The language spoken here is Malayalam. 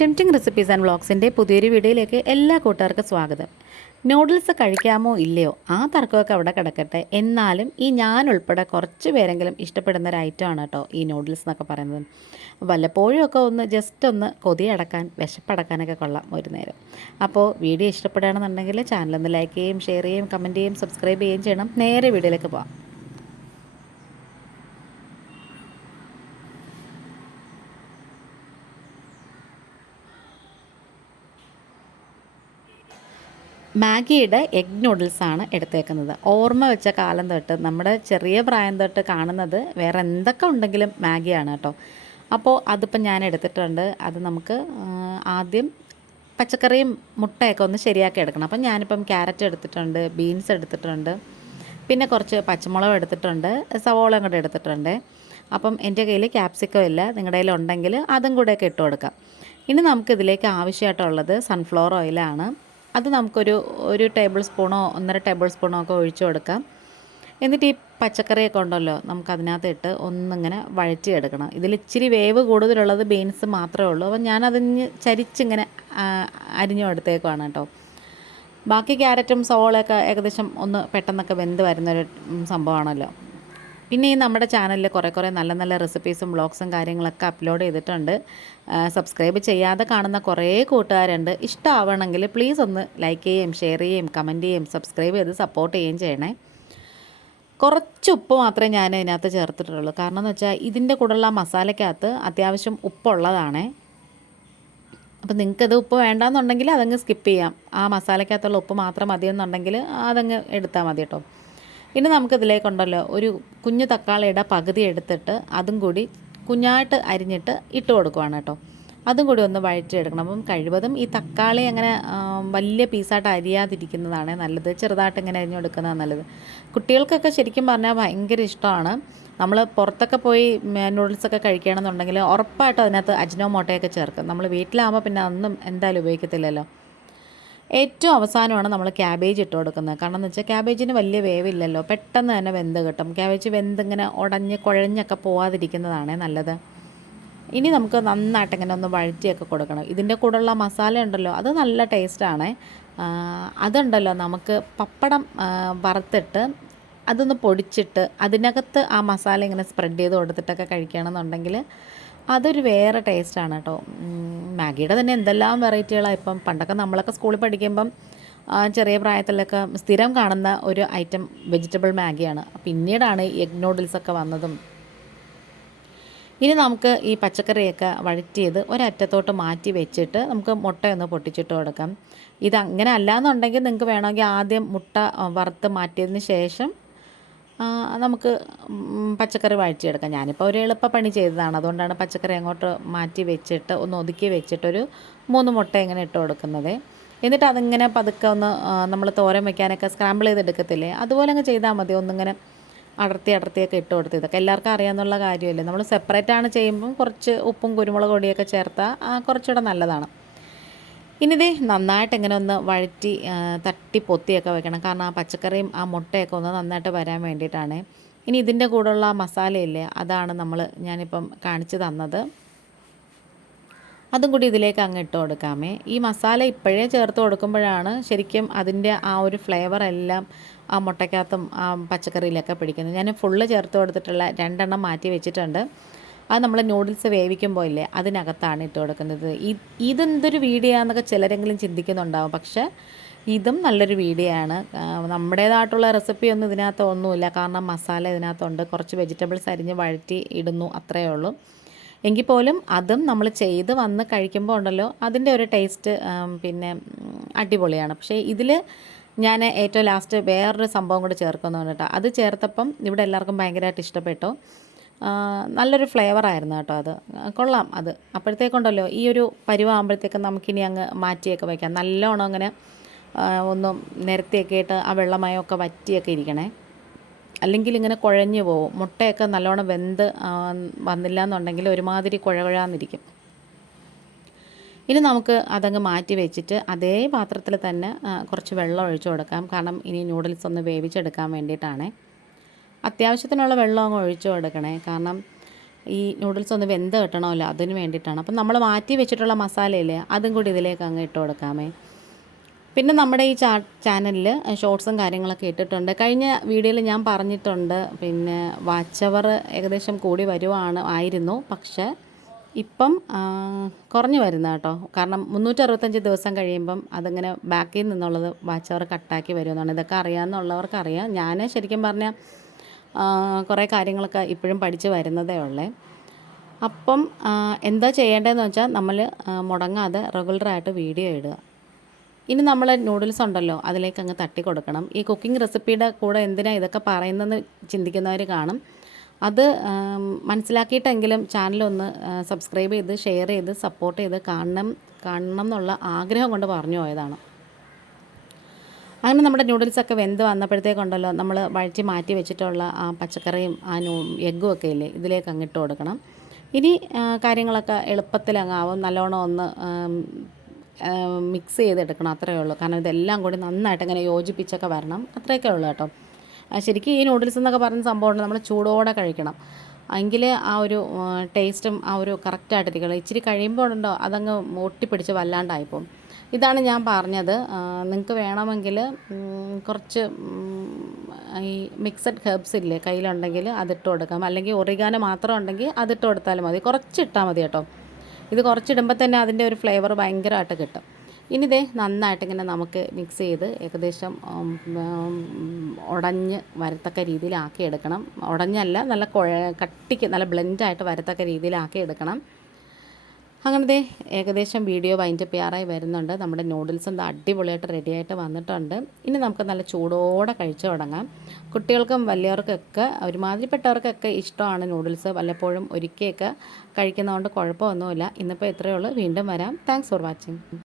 ടെംറ്റിംഗ് റെസിപ്പീസ് ആൻഡ് വ്ളോഗ്സിന്റെ പുതിയൊരു വീഡിയോയിലേക്ക് എല്ലാ കൂട്ടുകാർക്കും സ്വാഗതം. നൂഡിൽസ് കഴിക്കാമോ ഇല്ലയോ? ആ തർക്കമൊക്കെ അവിടെ കിടക്കട്ടെ. എന്നാലും ഈ ഞാൻ ഉൾപ്പെടെ കുറച്ച് പേരെങ്കിലും ഇഷ്ടപ്പെടുന്ന ഒരു ഐറ്റമാണ് കേട്ടോ ഈ നൂഡിൽസ് എന്നൊക്കെ പറയുന്നത്. വല്ലപ്പോഴും ഒക്കെ ഒന്ന് ജസ്റ്റ് ഒന്ന് കൊതിയടക്കാൻ വിശപ്പടക്കാനൊക്കെ കൊള്ളാം ഒരു നേരം. അപ്പോൾ വീഡിയോ ഇഷ്ടപ്പെടുകയാണെന്നുണ്ടെങ്കിൽ ചാനലൊന്ന് ലൈക്ക് ചെയ്യുകയും ഷെയർ ചെയ്യുകയും കമന്റ് ചെയ്യുകയും സബ്സ്ക്രൈബ് ചെയ്യുകയും ചെയ്യണം. നേരെ വീഡിയോയിലേക്ക് പോകാം മാഗിയുടെ എഗ് നൂഡിൽസാണ് എടുത്തേക്കുന്നത്. ഓർമ്മ വെച്ച കാലം തൊട്ട് നമ്മുടെ ചെറിയ പ്രായം തൊട്ട് കാണുന്നത് വേറെ എന്തൊക്കെ ഉണ്ടെങ്കിലും മാഗിയാണ് കേട്ടോ. അപ്പോൾ അതിപ്പോൾ ഞാൻ എടുത്തിട്ടുണ്ട്. അത് നമുക്ക് ആദ്യം പച്ചക്കറിയും മുട്ടയൊക്കെ ഒന്ന് ശരിയാക്കി എടുക്കണം. അപ്പം ഞാനിപ്പം ക്യാരറ്റ് എടുത്തിട്ടുണ്ട് ബീൻസ് എടുത്തിട്ടുണ്ട് പിന്നെ കുറച്ച് പച്ചമുളക് എടുത്തിട്ടുണ്ട് സവോളയും കൂടെ എടുത്തിട്ടുണ്ട്. അപ്പം എന്റെ കയ്യിൽ ക്യാപ്സിക്കം ഇല്ല. നിങ്ങളുടെ കയ്യിൽ ഉണ്ടെങ്കിൽ അതും കൂടെയൊക്കെ ഇട്ട് കൊടുക്കാം. ഇനി നമുക്കിതിലേക്ക് ആവശ്യമായിട്ടുള്ളത് സൺഫ്ലവർ ഓയിലാണ് അത് നമുക്കൊരു ഒരു ടേബിൾ സ്പൂണോ ഒന്നര ടേബിൾ സ്പൂണോ ഒക്കെ ഒഴിച്ചു കൊടുക്കാം. എന്നിട്ട് ഈ പച്ചക്കറിയൊക്കെ ഉണ്ടല്ലോ നമുക്ക് അതിനകത്ത് ഇട്ട് ഒന്നിങ്ങനെ വഴറ്റിയെടുക്കണം. ഇതിൽ ഇച്ചിരി വേവ് കൂടുതലുള്ളത് ബീൻസ് മാത്രമേ ഉള്ളൂ. അപ്പം ഞാനതിന് ചരിച്ചിങ്ങനെ അരിഞ്ഞു എടുത്തേക്കുവാണ് കേട്ടോ. ബാക്കി ക്യാരറ്റും സവോളയൊക്കെ ഏകദേശം ഒന്ന് പെട്ടെന്നൊക്കെ വെന്ത് വരുന്നൊരു സംഭവമാണല്ലോ. പിന്നെ ഈ നമ്മുടെ ചാനലിൽ കുറേ കുറേ നല്ല നല്ല റെസിപ്പീസും വ്ളോഗ്സും കാര്യങ്ങളൊക്കെ അപ്ലോഡ് ചെയ്തിട്ടുണ്ട്. സബ്സ്ക്രൈബ് ചെയ്യാതെ കാണുന്ന കുറേ കൂട്ടുകാരുണ്ട്. ഇഷ്ടമാവണമെങ്കിൽ പ്ലീസ് ഒന്ന് ലൈക്ക് ചെയ്യുകയും ഷെയർ ചെയ്യുകയും കമന്റ് ചെയ്യുകയും സബ്സ്ക്രൈബ് ചെയ്ത് സപ്പോർട്ട് ചെയ്യുകയും ചെയ്യണേ. കുറച്ച് ഉപ്പ് മാത്രമേ ഞാൻ ഇതിനകത്ത് ചേർത്തിട്ടുള്ളൂ. കാരണം എന്ന് വെച്ചാൽ ഇതിന്റെ കൂടെയുള്ള മസാലയ്ക്കകത്ത് അത്യാവശ്യം ഉപ്പുള്ളതാണേ. അപ്പോൾ നിങ്ങൾക്കത് ഉപ്പ് വേണ്ടാന്നുണ്ടെങ്കിൽ അതങ്ങ് സ്കിപ്പ് ചെയ്യാം. ആ മസാലയ്ക്കകത്തുള്ള ഉപ്പ് മാത്രം മതിയെന്നുണ്ടെങ്കിൽ അതങ്ങ് എടുത്താൽ മതി കേട്ടോ. ഇനി നമുക്കിതിലേക്കുണ്ടല്ലോ ഒരു കുഞ്ഞു തക്കാളിയുടെ പകുതി എടുത്തിട്ട് അതും കൂടി കുഞ്ഞായിട്ട് അരിഞ്ഞിട്ട് ഇട്ട് കൊടുക്കുവാണ് കേട്ടോ. അതും കൂടി ഒന്ന് വഴറ്റിയെടുക്കണം. അപ്പം കഴിവതും ഈ തക്കാളി അങ്ങനെ വലിയ പീസായിട്ട് അരിയാതിരിക്കുന്നതാണ് നല്ലത്. ചെറുതായിട്ട് ഇങ്ങനെ അരിഞ്ഞു കൊടുക്കുന്നതാണ് നല്ലത്. കുട്ടികൾക്കൊക്കെ ശരിക്കും പറഞ്ഞാൽ ഭയങ്കര ഇഷ്ടമാണ്. നമ്മൾ പുറത്തൊക്കെ പോയി നൂഡിൽസൊക്കെ കഴിക്കുകയാണെന്നുണ്ടെങ്കിൽ ഉറപ്പായിട്ടും അതിനകത്ത് അജ്നോ മോട്ടയൊക്കെ ചേർക്കും. നമ്മൾ വീട്ടിലാകുമ്പോൾ പിന്നെ അതൊന്നും എന്തായാലും ഉപയോഗിക്കത്തില്ലല്ലോ. ഏറ്റവും അവസാനമാണ് നമ്മൾ ക്യാബേജ് ഇട്ട് കൊടുക്കുന്നത്. കാരണം എന്ന് വെച്ചാൽ ക്യാബേജിന് വലിയ വേവില്ലല്ലോ. പെട്ടെന്ന് തന്നെ വെന്ത് കിട്ടും. ക്യാബേജ് വെന്ത് ഇങ്ങനെ ഉടഞ്ഞ് കുഴഞ്ഞൊക്കെ പോവാതിരിക്കുന്നതാണ് നല്ലത്. ഇനി നമുക്ക് നന്നായിട്ട് ഇങ്ങനെ ഒന്ന് വഴറ്റിയൊക്കെ കൊടുക്കണം. ഇതിന്റെ കൂടെയുള്ള മസാല ഉണ്ടല്ലോ അത് നല്ല ടേസ്റ്റാണ് അതുണ്ടല്ലോ നമുക്ക് പപ്പടം വറുത്തിട്ട് അതൊന്ന് പൊടിച്ചിട്ട് അതിനകത്ത് ആ മസാല ഇങ്ങനെ സ്പ്രെഡ് ചെയ്ത് കൊടുത്തിട്ടൊക്കെ കഴിക്കുകയാണെന്നുണ്ടെങ്കിൽ അതൊരു വേറെ ടേസ്റ്റാണ് കേട്ടോ മാഗിയുടെ തന്നെ എന്തെല്ലാം വെറൈറ്റികളാണ് ഇപ്പം. പണ്ടൊക്കെ നമ്മളൊക്കെ സ്കൂളിൽ പഠിക്കുമ്പം ചെറിയ പ്രായത്തിലൊക്കെ സ്ഥിരം കാണുന്ന ഒരു ഐറ്റം വെജിറ്റബിൾ മാഗിയാണ്. പിന്നീടാണ് എഗ് നൂഡിൽസൊക്കെ വന്നതും. ഇനി നമുക്ക് ഈ പച്ചക്കറിയൊക്കെ വഴറ്റിയത് ഒരറ്റത്തോട്ട് മാറ്റി വെച്ചിട്ട് നമുക്ക് മുട്ടയൊന്ന് പൊട്ടിച്ചിട്ട് കൊടുക്കാം. ഇത് അങ്ങനെ അല്ലാന്നുണ്ടെങ്കിൽ നിങ്ങൾക്ക് വേണമെങ്കിൽ ആദ്യം മുട്ട വറുത്ത് മാറ്റിയതിന് ശേഷം നമുക്ക് പച്ചക്കറി വഴറ്റിയെടുക്കാം. ഞാനിപ്പോൾ ഒരു പണി ചെയ്തതാണ്. അതുകൊണ്ടാണ് പച്ചക്കറി അങ്ങോട്ട് മാറ്റി വെച്ചിട്ട് ഒന്ന് ഒതുക്കി വെച്ചിട്ടൊരു മൂന്ന് മുട്ട ഇങ്ങനെ ഇട്ട് കൊടുക്കുന്നത്. എന്നിട്ട് അതിങ്ങനെ പതുക്കെ ഒന്ന് നമ്മൾ തോരൻ വെക്കാനൊക്കെ സ്ക്രാമ്പിൾ ചെയ്തെടുക്കത്തില്ലേ? അതുപോലെ അങ്ങ് ചെയ്താൽ മതി. ഒന്നിങ്ങനെ അടർത്തി അടർത്തിയൊക്കെ ഇട്ട് കൊടുത്ത്. ഇതൊക്കെ എല്ലാവർക്കും അറിയാമെന്നുള്ള കാര്യമല്ലേ? നമ്മൾ സെപ്പറേറ്റ് ആണ് ചെയ്യുമ്പം കുറച്ച് ഉപ്പും കുരുമുളക് പൊടിയൊക്കെ ചേർത്താൽ കുറച്ചുകൂടെ നല്ലതാണ്. ഇനി ദേ നന്നായിട്ട് ഇങ്ങനെ ഒന്ന് വഴറ്റി തട്ടി പൊത്തിയൊക്കെ വെക്കണം. കാരണം ആ പച്ചക്കറിയും ആ മുട്ടയൊക്കെ ഒന്ന് നന്നായിട്ട് വരാൻ വേണ്ടിയിട്ടാണ്. ഇനി ഇതിന്റെ കൂടെയുള്ള മസാലയില്ലേ അതാണ് നമ്മൾ ഞാനിപ്പം കാണിച്ചു തന്നത്. അതും കൂടി ഇതിലേക്ക് അങ്ങ് ഇട്ട് കൊടുക്കാമേ. ഈ മസാല ഇപ്പോഴേ ചേർത്ത് കൊടുക്കുമ്പോഴാണ് ശരിക്കും അതിന്റെ ആ ഒരു ഫ്ലേവർ എല്ലാം ആ മുട്ടയ്ക്കകത്തും ആ പച്ചക്കറിയിലൊക്കെ പിടിക്കുന്നത്. ഞാൻ ഫുള്ള് ചേർത്ത് കൊടുത്തിട്ടുള്ള രണ്ടെണ്ണം മാറ്റി വെച്ചിട്ടുണ്ട്. അത് നമ്മൾ നൂഡിൽസ് വേവിക്കുമ്പോൾ ഇല്ലേ അതിനകത്താണ് ഇട്ട് കൊടുക്കുന്നത്. ഇതെന്തൊരു വീഡിയോ എന്നൊക്കെ ചിലരെങ്കിലും ചിന്തിക്കുന്നുണ്ടാവും. പക്ഷേ ഇതും നല്ലൊരു വീഡിയോ ആണ് നമ്മുടേതായിട്ടുള്ള റെസിപ്പി ഒന്നും ഇതിനകത്ത് ഒന്നുമില്ല. കാരണം മസാല ഇതിനകത്തുണ്ട്. കുറച്ച് വെജിറ്റബിൾസ് അരിഞ്ഞ് വഴറ്റി ഇടുന്നു അത്രയേ ഉള്ളൂ. എങ്കിൽ പോലും അതും നമ്മൾ ചെയ്ത് വന്ന് കഴിക്കുമ്പോൾ ഉണ്ടല്ലോ അതിന്റെ ഒരു ടേസ്റ്റ് പിന്നെ അടിപൊളിയാണ്. പക്ഷേ ഇതിൽ ഞാൻ ഏറ്റവും ലാസ്റ്റ് വേറൊരു സംഭവം കൂടി ചേർക്കുന്നു കേട്ടോ. അത് ചേർത്തപ്പം ഇവിടെ എല്ലാവർക്കും ഭയങ്കരമായിട്ട് ഇഷ്ടപ്പെട്ടു. നല്ലൊരു ഫ്ലേവർ ആയിരുന്നു കേട്ടോ അത്. കൊള്ളാം അത്. അപ്പോഴത്തേക്കുണ്ടല്ലോ ഈ ഒരു പരുവാകുമ്പോഴത്തേക്ക് നമുക്കിനി അങ്ങ് മാറ്റിയൊക്കെ വയ്ക്കാം നല്ലോണം അങ്ങനെ ഒന്നും നിരത്തിയൊക്കെ ഇട്ട് ആ വെള്ളമയമൊക്കെ വറ്റിയൊക്കെ ഇരിക്കണേ. അല്ലെങ്കിൽ ഇങ്ങനെ കുഴഞ്ഞു പോവും. മുട്ടയൊക്കെ നല്ലോണം വെന്ത് വന്നില്ല എന്നുണ്ടെങ്കിൽ ഒരുമാതിരി കുഴകുഴാന്നിരിക്കും. ഇനി നമുക്ക് അതങ്ങ് മാറ്റി വെച്ചിട്ട് അതേ പാത്രത്തിൽ തന്നെ കുറച്ച് വെള്ളം ഒഴിച്ചു കൊടുക്കാം. കാരണം ഇനി നൂഡിൽസ് ഒന്ന് വേവിച്ചെടുക്കാൻ വേണ്ടിയിട്ടാണ്. അത്യാവശ്യത്തിനുള്ള വെള്ളം അങ്ങ് ഒഴിച്ചു കൊടുക്കണേ. കാരണം ഈ നൂഡിൽസ് ഒന്ന് വെന്ത് കിട്ടണമല്ലോ അതിന് വേണ്ടിയിട്ടാണ്. അപ്പം നമ്മൾ മാറ്റി വെച്ചിട്ടുള്ള മസാലയില്ലേ അതും കൂടി ഇതിലേക്ക് അങ്ങ് ഇട്ട് കൊടുക്കാമേ. പിന്നെ നമ്മുടെ ഈ ചാ ചാനലിൽ ഷോർട്സും കാര്യങ്ങളൊക്കെ ഇട്ടിട്ടുണ്ട്. കഴിഞ്ഞ വീഡിയോയിൽ ഞാൻ പറഞ്ഞിട്ടുണ്ട് പിന്നെ വാച്ച് അവർ ഏകദേശം കൂടി വരുവാണ് ആയിരുന്നു. പക്ഷേ ഇപ്പം കുറഞ്ഞു വരുന്ന കേട്ടോ. കാരണം മുന്നൂറ്ററുപത്തഞ്ച് ദിവസം കഴിയുമ്പം അതിങ്ങനെ ബാക്കിൽ നിന്നുള്ളത് വാച്ച് അവർ കട്ടാക്കി വരുമെന്നാണ്. ഇതൊക്കെ അറിയാമെന്നുള്ളവർക്കറിയാം ഞാൻ ശരിക്കും പറഞ്ഞാൽ കുറേ കാര്യങ്ങളൊക്കെ ഇപ്പോഴും പഠിച്ച് വരുന്നതേ ഉള്ളേ. അപ്പം എന്താ ചെയ്യേണ്ടതെന്ന് വെച്ചാൽ നമ്മൾ മുടങ്ങാതെ റെഗുലറായിട്ട് വീഡിയോ ഇടുക. ഇനി നമ്മൾ നൂഡിൽസ് ഉണ്ടല്ലോ അതിലേക്ക് അങ്ങ് തട്ടി കൊടുക്കണം. ഈ കുക്കിംഗ് റെസിപ്പിയുടെ കൂടെ എന്തിനാണ് ഇതൊക്കെ പറയുന്നതെന്ന് ചിന്തിക്കുന്നവർ കാണും. അത് മനസ്സിലാക്കിയിട്ടെങ്കിലും ചാനലൊന്ന് സബ്സ്ക്രൈബ് ചെയ്ത് ഷെയർ ചെയ്ത് സപ്പോർട്ട് ചെയ്ത് കാണണം കാണണം എന്നുള്ള ആഗ്രഹം കൊണ്ട് പറഞ്ഞു പോയതാണ്. അങ്ങനെ നമ്മുടെ നൂഡിൽസൊക്കെ വെന്ത് വന്നപ്പോഴത്തേക്കുണ്ടല്ലോ നമ്മൾ വഴറ്റി മാറ്റി വെച്ചിട്ടുള്ള ആ പച്ചക്കറിയും ആ എഗ്ഗും ഒക്കെ ഇല്ലേ ഇതിലേക്ക് അങ്ങിട്ട് കൊടുക്കണം. ഇനി കാര്യങ്ങളൊക്കെ എളുപ്പത്തിൽ അങ്ങാവും നല്ലോണം ഒന്ന് മിക്സ് ചെയ്തെടുക്കണം അത്രയേ ഉള്ളൂ. കാരണം ഇതെല്ലാം കൂടി നന്നായിട്ട് ഇങ്ങനെ യോജിപ്പിച്ചൊക്കെ വരണം. അത്രയൊക്കെ ഉള്ളൂ കേട്ടോ. ശരിക്കും ഈ നൂഡിൽസ് എന്നൊക്കെ പറഞ്ഞ സംഭവമുണ്ട് നമ്മൾ ചൂടോടെ കഴിക്കണം. എങ്കിൽ ആ ഒരു ടേസ്റ്റും ആ ഒരു കറക്റ്റായിട്ടിരിക്കണം ഇച്ചിരി കഴിയുമ്പോൾ ഉണ്ടോ അതങ്ങ് ഒട്ടിപ്പിടിച്ച് വല്ലാണ്ടായിപ്പോവും. ഇതാണ് ഞാൻ പറഞ്ഞത്. നിങ്ങൾക്ക് വേണമെങ്കിൽ കുറച്ച് ഈ മിക്സഡ് ഹെർബ്സ് ഇല്ലേ കയ്യിലുണ്ടെങ്കിൽ അതിട്ട് കൊടുക്കാം. അല്ലെങ്കിൽ ഒറിഗാന മാത്രം ഉണ്ടെങ്കിൽ അതിട്ട് കൊടുത്താലും മതി. കുറച്ച് ഇട്ടാൽ മതി കേട്ടോ. ഇത് കുറച്ചിടുമ്പോൾ തന്നെ അതിന്റെ ഒരു ഫ്ലേവർ ഭയങ്കരമായിട്ട് കിട്ടും. ഇനി ഇതേ നന്നായിട്ട് ഇങ്ങനെ നമുക്ക് മിക്സ് ചെയ്ത് ഏകദേശം ഉടഞ്ഞ് വരത്തക്ക രീതിയിലാക്കി എടുക്കണം. ഉടഞ്ഞല്ല നല്ല കുഴ കട്ടിക്ക് നല്ല ബ്ലെൻഡായിട്ട് വരത്തക്ക രീതിയിലാക്കി എടുക്കണം. അങ്ങനത്തെ ഏകദേശം വീഡിയോ വൈൻഡപ്പ് ചെയ്യാറായി വരുന്നുണ്ട്. നമ്മുടെ നൂഡിൽസ് എന്താ അടിപൊളിയായിട്ട് റെഡിയായിട്ട് വന്നിട്ടുണ്ട്. ഇനി നമുക്ക് നല്ല ചൂടോടെ കഴിച്ചു തുടങ്ങാം. കുട്ടികൾക്കും വലിയവർക്കൊക്കെ ഒരുമാതിരിപ്പെട്ടവർക്കൊക്കെ ഇഷ്ടമാണ് നൂഡിൽസ് വല്ലപ്പോഴും ഒരിക്കലൊക്കെ കഴിക്കുന്നതുകൊണ്ട് കുഴപ്പമൊന്നുമില്ല. ഇന്നിപ്പോൾ ഇത്രയേ ഉള്ളൂ. വീണ്ടും വരാം. Thanks for watching